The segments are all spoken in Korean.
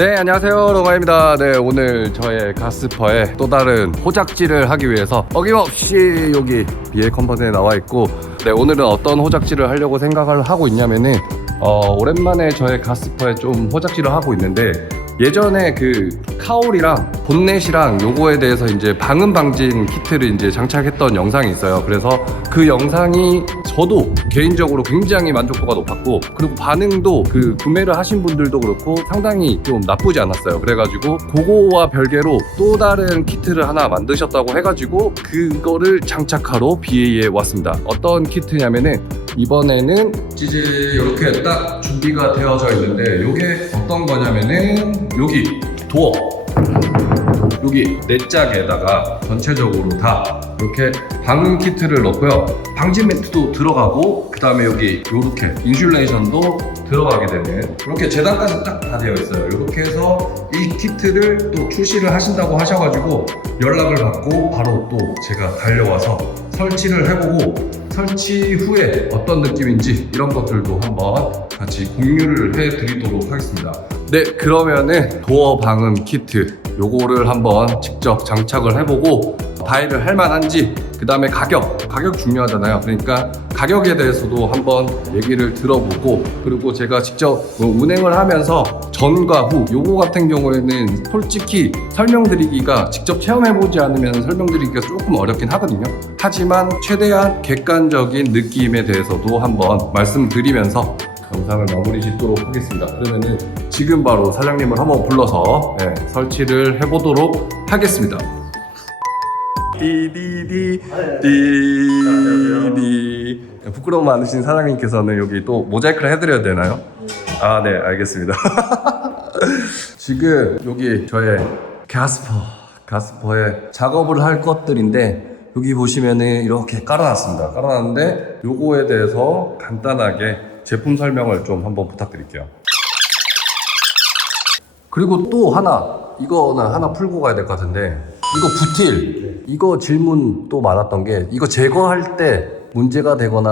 네 안녕하세요 로마입니다 네 오늘 저의 가스퍼에 또 다른 호작질을 하기 위해서 어김없이 여기 BA 컴퍼니에 나와 있고 네 오늘은 어떤 호작질을 하려고 생각을 하고 있냐면은 어 오랜만에 저의 가스퍼에 좀 호작질을 하고 있는데 예전에 그 카올이랑 본넷이랑 요거에 대해서 이제 방음 방진 키트를 이제 장착했던 영상이 있어요. 그래서 그 영상이 저도 개인적으로 굉장히 만족도가 높았고 그리고 반응도 그 구매를 하신 분들도 그렇고 상당히 좀 나쁘지 않았어요. 그래가지고 그거와 별개로 또 다른 키트를 하나 만드셨다고 해가지고 그거를 장착하러 BA에 왔습니다. 어떤 키트냐면은 이번에는 이제 이렇게 딱 준비가 되어져 있는데 이게 어떤 거냐면은 여기 도어 여기 네 짝에다가 전체적으로 다 이렇게 방음 키트를 넣고요. 방진 매트도 들어가고 그 다음에 여기 이렇게 인슐레이션도 들어가게 되는 이렇게 재단까지 딱 다 되어 있어요. 이렇게 해서 이 키트를 또 출시를 하신다고 하셔가지고 연락을 받고 바로 또 제가 달려와서 설치를 해보고 설치 후에 어떤 느낌인지 이런 것들도 한번 같이 공유를 해드리도록 하겠습니다. 네, 그러면은 도어 방음 키트 요거를 한번 직접 장착을 해보고 다이를 할 만한지 그 다음에 가격 가격 중요하잖아요. 그러니까 가격에 대해서도 한번 얘기를 들어보고 그리고 제가 직접 뭐 운행을 하면서 전과 후 요거 같은 경우에는 솔직히 설명드리기가 직접 체험해보지 않으면 설명드리기가 조금 어렵긴 하거든요. 하지만 최대한 객관적인 느낌에 대해서도 한번 말씀드리면서 영상을 마무리 짓도록 하겠습니다. 그러면은 지금 바로 사장님을 한번 불러서 네, 설치를 해보도록 하겠습니다. 띠디디 띠디 부끄러움 많으신 사장님께서는 여기 또 모자이크를 해드려야 되나요? 아 네 알겠습니다. 지금 여기 저의 가스퍼 가스퍼에 작업을 할 것들인데 여기 보시면은 이렇게 깔아놨습니다. 깔아놨는데 요거에 대해서 간단하게 제품 설명을 좀 한번 부탁드릴게요. 그리고 또 하나 이거는 하나 풀고 가야 될 것 같은데 이거 부틸 이거 질문 또 많았던 게 이거 제거할 때 문제가 되거나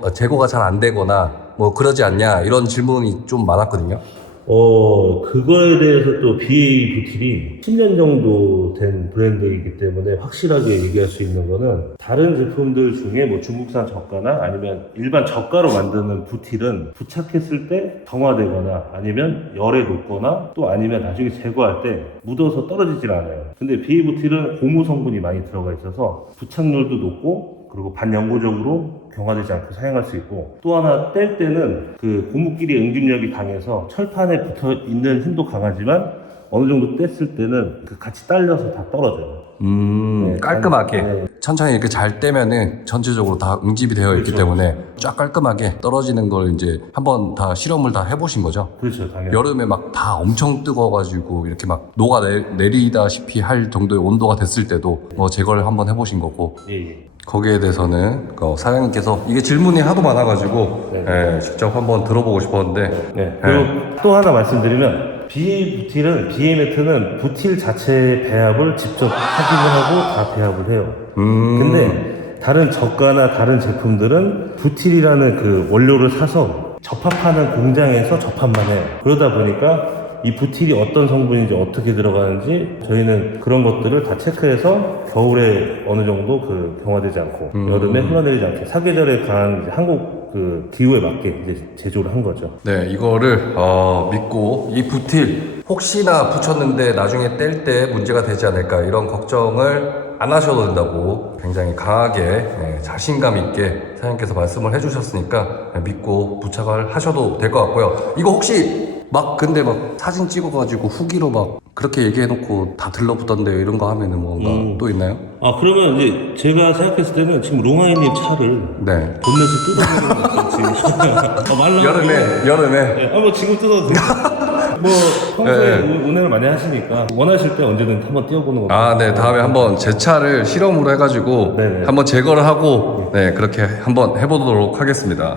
어, 제거가 잘 안 되거나 뭐 그러지 않냐 이런 질문이 좀 많았거든요. 어, 그거에 대해서 또 BA 부틸이 10년 정도 된 브랜드이기 때문에 확실하게 얘기할 수 있는 거는 다른 제품들 중에 뭐 중국산 저가나 아니면 일반 저가로 만드는 부틸은 부착했을 때 정화되거나 아니면 열에 녹거나 또 아니면 나중에 제거할 때 묻어서 떨어지질 않아요. 근데 BA 부틸은 고무 성분이 많이 들어가 있어서 부착률도 높고 그리고 반영구적으로 경화되지 않고 사용할 수 있고 또 하나 뗄 때는 그 고무끼리 응집력이 강해서 철판에 붙어 있는 힘도 강하지만 어느 정도 뗐을 때는 그 같이 딸려서 다 떨어져요. 음 네, 깔끔하게 네. 천천히 이렇게 잘 떼면은 전체적으로 다 응집이 되어 있기 그렇죠. 때문에 쫙 깔끔하게 떨어지는 걸 이제 한번 다 실험을 다 해보신 거죠? 그렇죠, 당연히. 여름에 막 다 엄청 뜨거워가지고 이렇게 막 녹아 내리다시피 할 정도의 온도가 됐을 때도 뭐 제거를 한번 해보신 거고 예, 예. 거기에 대해서는 그 사장님께서 이게 질문이 하도 많아가지고 네. 예, 직접 한번 들어보고 싶었는데 네. 그리고 또 하나 말씀드리면 BA 부틸은 BA 매트는 부틸 자체 배합을 직접 확인을 하고 다 배합을 해요. 음 근데 다른 저가나 다른 제품들은 부틸이라는 그 원료를 사서 접합하는 공장에서 접합만 해요. 그러다 보니까 이 부틸이 어떤 성분인지 어떻게 들어가는지 저희는 그런 것들을 다 체크해서 겨울에 어느 정도 그 경화되지 않고 여름에 흘러내리지 않게 사계절에 강한 이제 한국 그 기후에 맞게 이제 제조를 한 거죠. 네, 이거를 어, 믿고 이 부틸 혹시나 붙였는데 나중에 뗄 때 문제가 되지 않을까 이런 걱정을 안 하셔도 된다고 굉장히 강하게 네, 자신감 있게 사장님께서 말씀을 해주셨으니까 네, 믿고 부착을 하셔도 될 것 같고요. 이거 혹시 막 근데 막 사진 찍어가지고 후기로 막 그렇게 얘기해놓고 다 들러붙던데 이런 거 하면은 뭔가 음. 또 있나요? 아 그러면 이제 제가 생각했을 때는 지금 롱아이님 차를 네. 본넷을 뜯어보는 것 같은 지금 아, 여름에 여름에 네, 아뭐 지금 뜯어도 돼요. 뭐 평소에 운- 운행을 많이 하시니까 원하실 때 언제든 한번 띄워보는 것도 아, 네. 다음에 한번 제 차를 실험으로 해가지고 네네. 한번 제거를 하고 네 그렇게 한번 해보도록 하겠습니다.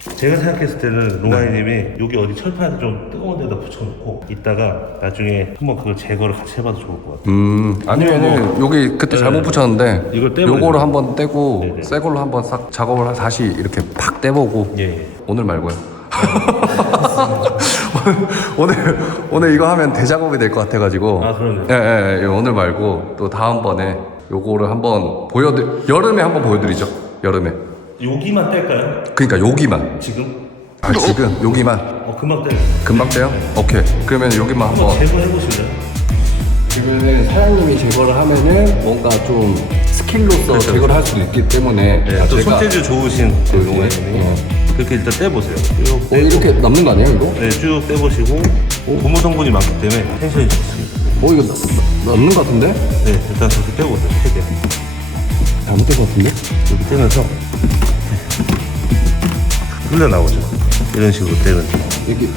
제가 생각했을 때는 롱아이님이 여기 어디 철판에 좀 뜨거운 데다 붙여놓고 이따가 나중에 한번 그걸 제거를 같이 해봐도 좋을 것 같아요. 음 아니면은 여기 그때 잘못 붙였는데 이걸 떼버리죠. 요거를 한번 떼고 네 네. 새 걸로 한번 싹 작업을 다시 이렇게 팍 떼보고 예, 예. 오늘 말고요. 오늘 오늘 이거 하면 대작업이 될 것 같아가지고. 아, 그러네요. 예, 예, 예, 오늘 말고 또 다음번에 요거를 한번 보여드 여름에 한번 보여드리죠. 여름에. 여기만 뗄까요? 그러니까 여기만. 지금? 아 지금 여기만 어 금방 뗄. 금방 떼요? 오케이. 그러면 여기만 한번 한번. 제거해 보실래요? 지금은 사장님이 제거를 하면은 뭔가 좀 스킬로서 제거를 할 수도 있기 때문에 네, 아, 또 제가- 손재주 좋으신 그 이렇게? 용어님이 어. 그렇게 일단 떼보세요. 쭉 어, 떼고, 이렇게 남는 거 아니에요 이거? 네, 쭉 떼보시고 고무 성분이 많기 때문에 텐션이 좋습니다. 어 이거 나- 남는 거 같은데? 네, 일단 저렇게 떼보세요. 세 개. 잘못된 거 같은데? 이렇게 떼면서 흘러 나오죠. 이런 식으로 돼요. 이렇게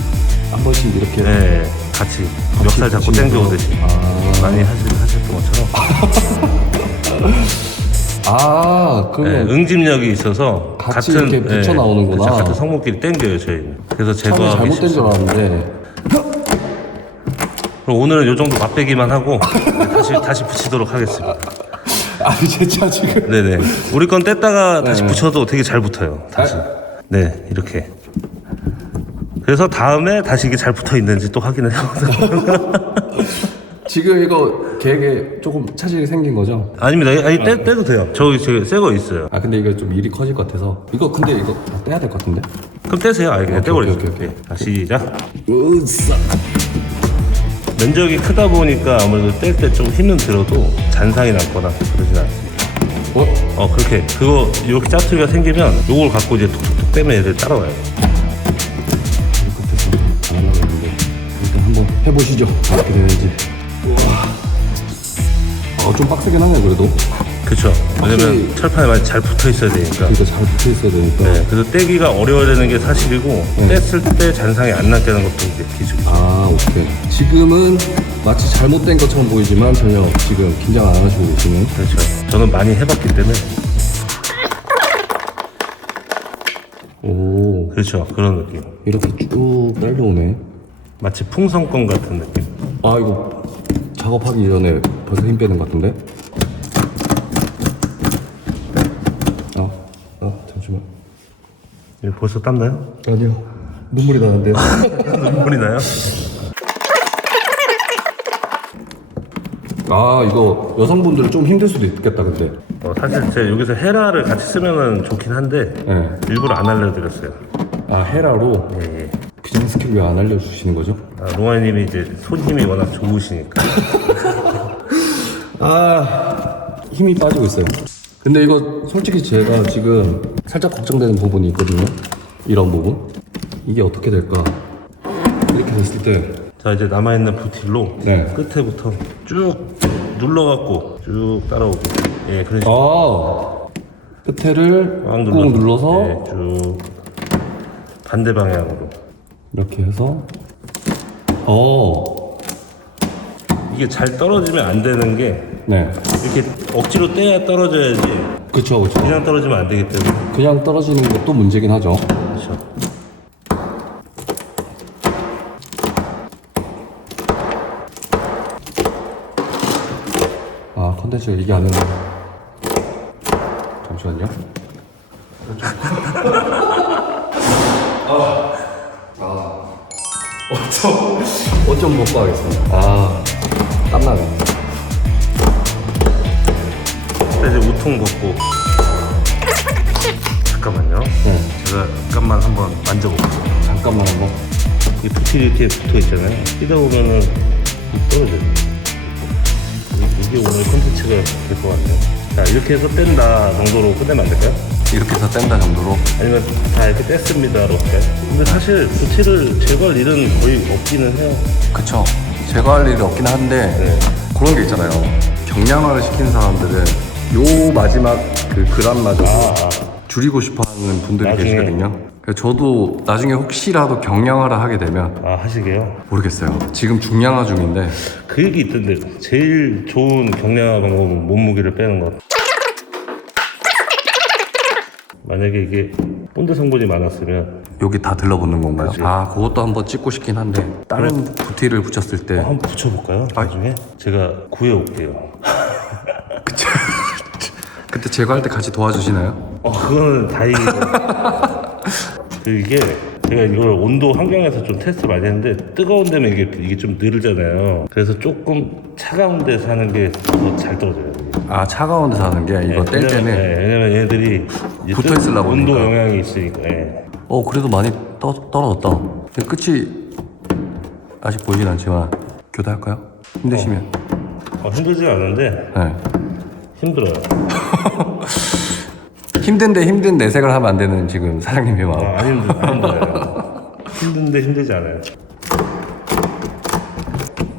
한 번씩 이렇게 네, 같이 멱살 잡고 붙이면서. 당겨오듯이 아. 많이 하실, 하셨던 것처럼 아 네, 그러면 응집력이 있어서 같이 이렇게 붙여 나오는구나. 그렇죠. 같은 성목끼리 당겨요 저희는. 그래서 처음에 제거하기 잘못된 줄 쉽습니다. 알았는데 그럼 오늘은 요 정도 맛배기만 하고 다시 다시 붙이도록 하겠습니다. 아니 진짜 지금 네네. 우리 건 뗐다가 다시 네. 붙여도 되게 잘 붙어요. 다시. 아. 네, 이렇게. 그래서 다음에 다시 이게 잘 붙어 있는지 또 확인을 해보세요. 지금 이거 계획에 조금 차질이 생긴 거죠? 아닙니다. 아니, 떼, 떼도 돼요. 저기 새거 있어요. 아 근데 이거 좀 일이 커질 것 같아서 이거 근데 이거 다 떼야 될 것 같은데? 그럼 떼세요. 아니, 그냥 떼버리죠. 오케이, 오케이, 오케이. 자, 시작. 으쌰 면적이 크다 보니까 아무래도 뗄 때 좀 힘은 들어도 잔상이 남거나 그러진 않습니다. 어? 어, 그렇게. 그거, 이렇게 짜투리가 생기면 요걸 갖고 이제 톡톡톡 떼면 애들 따라와요. 하려고 했는데 일단 한번 해보시죠 어떻게 되는지 어좀 빡세긴 하네 그래도 그쵸. 왜냐면 확실히- 철판에 많이 잘 붙어 있어야 되니까. 그러니까 잘 붙어 있어야 되니까 네, 그래서 떼기가 어려워야 되는 게 사실이고 뗐을 때 잔상이 안 남게 하는 것도 이제. 아 오케이 지금은 마치 잘못된 것처럼 보이지만 전혀 지금 긴장 안 하시고 계시는 그렇죠. 저는 많이 해봤기 때문에 오 그렇죠. 그런 느낌. 이렇게 쭉 딸려오네 마치 풍선껌 같은 느낌. 아 이거 작업하기 전에 벌써 힘 빼는 것 같은데 아, 아 잠시만 이거 예, 벌써 땀나요? 아니요 눈물이 나는데요 눈물이 나요? 아 이거 여성분들은 좀 힘들 수도 있겠다 근데 어, 사실 제가 여기서 헤라를 같이 쓰면은 좋긴 한데 예. 일부러 안 알려드렸어요. 아 헤라로 예, 예. 그냥 스킬 왜 안 알려주시는 거죠? 아, 롱아님이 이제 손 힘이 워낙 좋으시니까. 아 힘이 빠지고 있어요 근데 이거 솔직히 제가 지금 살짝 걱정되는 부분이 있거든요 이런 부분 이게 어떻게 될까 이렇게 됐을 때 자 이제 남아있는 부틸로 네. 끝에부터 쭉 눌러갖고 쭉 따라오게. 예, 그런 식으로. 아 끝에를 꽉꾹 눌러서 네, 쭉 반대 방향으로. 이렇게 해서 어 이게 잘 떨어지면 안 되는 게 네. 이렇게 억지로 떼야 떨어져야지 그쵸 그쵸 그냥 떨어지면 안 되기 때문에 그냥 떨어지는 것도 문제긴 하죠 아 컨텐츠가 이게 아니네 잠시만요 아, 어쩜 어쩜 못 봐하겠습니다 아 땀나네 이제 우통 벗고 잠깐만요. 네 제가 잠깐만 한번 만져볼게요. 잠깐만 한번 이 이렇게 붙어 있잖아요. 뛰다 보면은 떨어져요. 이- 이게 오늘 콘텐츠가 될 것 같아요. 자 이렇게 해서 뗀다 정도로 끝내면 안 될까요? 이렇게 해서 뗀다 정도로 아니면 다 이렇게 뗐습니다로 할까요? 근데 사실 부틸을 제거할 일은 거의 없기는 해요. 그쵸 제거할 일이 없긴 한데 네. 그런 게 있잖아요 경량화를 시키는 사람들은 요 마지막 그 그람마저 아, 줄이고 싶어 하는 분들이 나중에. 계시거든요 저도 나중에 혹시라도 경량화를 하게 되면 아 하시게요? 모르겠어요 지금 중량화 중인데 그 얘기 있던데 제일 좋은 경량화 방법은 몸무게를 빼는 것. 만약에 이게 본드 성분이 많았으면 여기 다 들러붙는 건가요? 그치. 아 그것도 한번 찍고 싶긴 한데 다른 부티를 붙였을 때 한번 붙여볼까요? 나중에 제가 구해올게요. 그때 제거할 때 같이 도와주시나요? 어 그거는 다행이고 그 이게 제가 이걸 온도 환경에서 좀 테스트 많이 했는데 뜨거운 데면 이게 이게 좀 느르잖아요. 그래서 조금 차가운 데서 하는 게 더 잘 떨어져요. 아 차가운 데서 하는 게 이거 뗄 왜냐면- 때는 네, 왜냐면 얘네들이 이제 붙어 뜨- 있으려고 온도 그러니까. 영향이 있으니까. 예. 어 그래도 많이 떠, 떨어졌다 근데 끝이 아직 보이진 않지만 교대할까요? 힘드시면 어, 힘들진 않은데 네. 힘들어요. 힘든데 힘든 내색을 하면 안 되는 지금 사장님의 마음 아, 안 힘들 안 힘들어요. 힘든데 힘들지 않아요.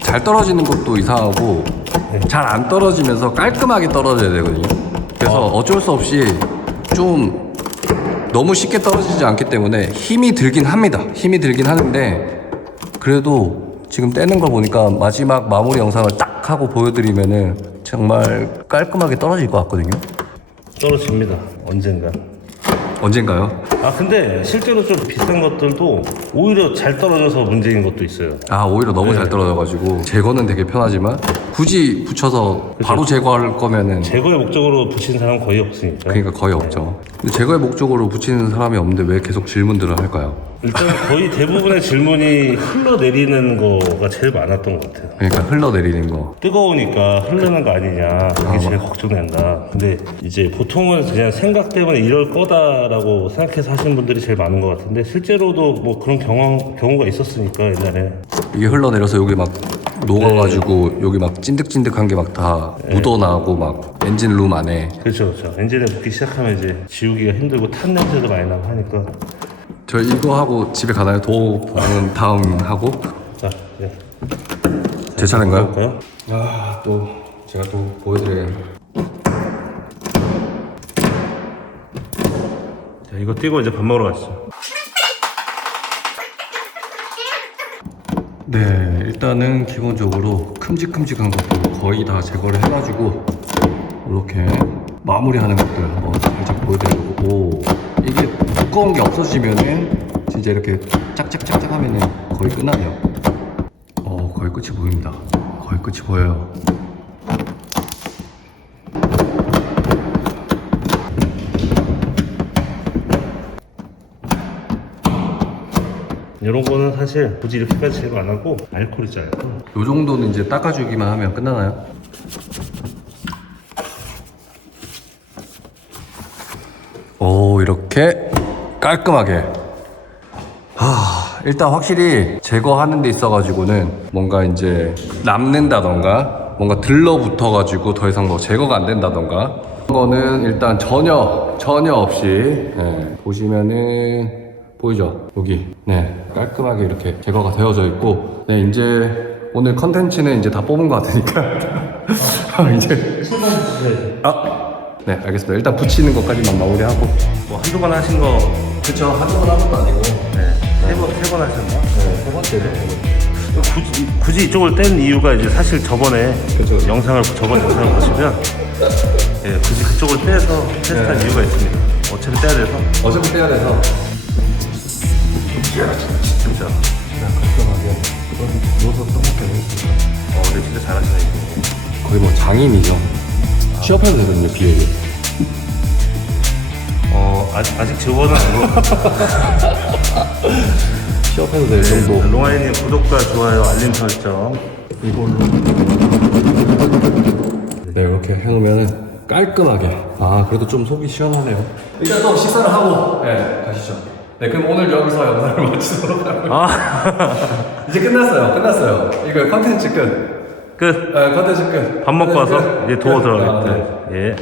잘 떨어지는 것도 이상하고 잘 안 떨어지면서 깔끔하게 떨어져야 되거든요. 그래서 어. 쩔 수 없이 좀 너무 쉽게 떨어지지 않기 때문에 힘이 들긴 합니다. 힘이 들긴 하는데 그래도 지금 떼는 걸 보니까 마지막 마무리 영상을 딱 하고 보여드리면은 정말 깔끔하게 떨어질 것 같거든요. 떨어집니다. 언젠가. 언젠가요? 아 근데 실제로 좀 비싼 것들도 오히려 잘 떨어져서 문제인 것도 있어요. 아 오히려 너무 잘 떨어져가지고 제거는 되게 편하지만 굳이 붙여서 바로 제거할 거면은 제거의 목적으로 붙이는 사람 은 거의 없으니까. 그러니까 거의 없죠. 근데 제거의 목적으로 붙이는 사람이 없는데 왜 계속 질문들을 할까요? 일단 거의 대부분의 질문이 흘러내리는 거가 제일 많았던 것 같아요. 그러니까 흘러내리는 거. 뜨거우니까 흐르는 거 아니냐 그게 제일 걱정된다. 근데 이제 보통은 그냥 생각 때문에 이럴 거다라고 생각해서 하시는 분들이 제일 많은 것 같은데 실제로도 뭐 그런 경험 경우가 있었으니까 옛날에 이게 흘러내려서 여기 막 녹아가지고 여기 막 찐득찐득한 게 막 다 묻어나고 막 엔진 룸 안에 그렇죠 그렇죠 엔진에 묻기 시작하면 이제 지우기가 힘들고 탄 냄새도 많이 나고 하니까 저 이거 하고 집에 가나요? 도움은 다음 하고 자 네. 제 차례인가요? 볼까요? 아 또 제가 또 보여드려야 자 이거 띄고 이제 밥 먹으러 가시죠. 네, 일단은 기본적으로 큼직큼직한 것들 거의 다 제거를 해가지고 이렇게 마무리하는 것들 한번 살짝 보여드리고 오, 이게 두꺼운 게 없어지면은 진짜 이렇게 짝짝짝짝 하면은 거의 끝나네요. 어, 거의 끝이 보입니다. 거의 끝이 보여요. 이런 거는 사실 굳이 이렇게까지 제거 안 하고 알코올 있잖아요. 요 정도는 이제 닦아주기만 하면 끝나나요? 오 이렇게 깔끔하게 하, 일단 확실히 제거하는 데 있어가지고는 뭔가 이제 남는다던가 뭔가 들러붙어가지고 더 이상 뭐 제거가 안 된다던가 그런 거는 일단 전혀 전혀 없이 예, 보시면은 보이죠? 여기. 네. 깔끔하게 이렇게 제거가 되어져 있고. 네 이제 오늘 컨텐츠는 이제 다 뽑은 것 같으니까. 이제. 아네 알겠습니다. 일단 붙이는 것까지만 마무리하고. 뭐 한두 번 하신 거. 그쵸. 한두 번 한 것도 아니고. 세번 세번 하셨나? 세 번째네. 굳이, 굳이 이쪽을 뗀 이유가 이제 사실 저번에 그쵸. 영상을 저번 영상을 보시면 예, 굳이 그쪽을 떼서 테스트한 이유가 있습니다. 어차피 떼야 돼서. 어차피 빼야 돼서 진짜. 그냥 깔끔하게 누워서 써먹게 되겠습니다 어, 근데 진짜 잘하시네. 이거. 거의 뭐 장인이죠. 취업해도 되거든요 비에 어, 아직 아직 저거는 아니고 취업해도 될 정도. 롱아이님 구독과 좋아요, 알림 설정. 이걸로. 네 이렇게 해놓으면 깔끔하게. 아 그래도 좀 속이 시원하네요. 일단 또 식사를 하고 네 가시죠 네 그럼 오늘 여기서 영상을 마치도록 하고요 아, 이제 끝났어요 끝났어요 이거 컨텐츠 끝 끝. 네, 컨텐츠 끝 밥 먹고 와서 끝. 이제 도어 끝. 아, 들어가겠다. 네. 예.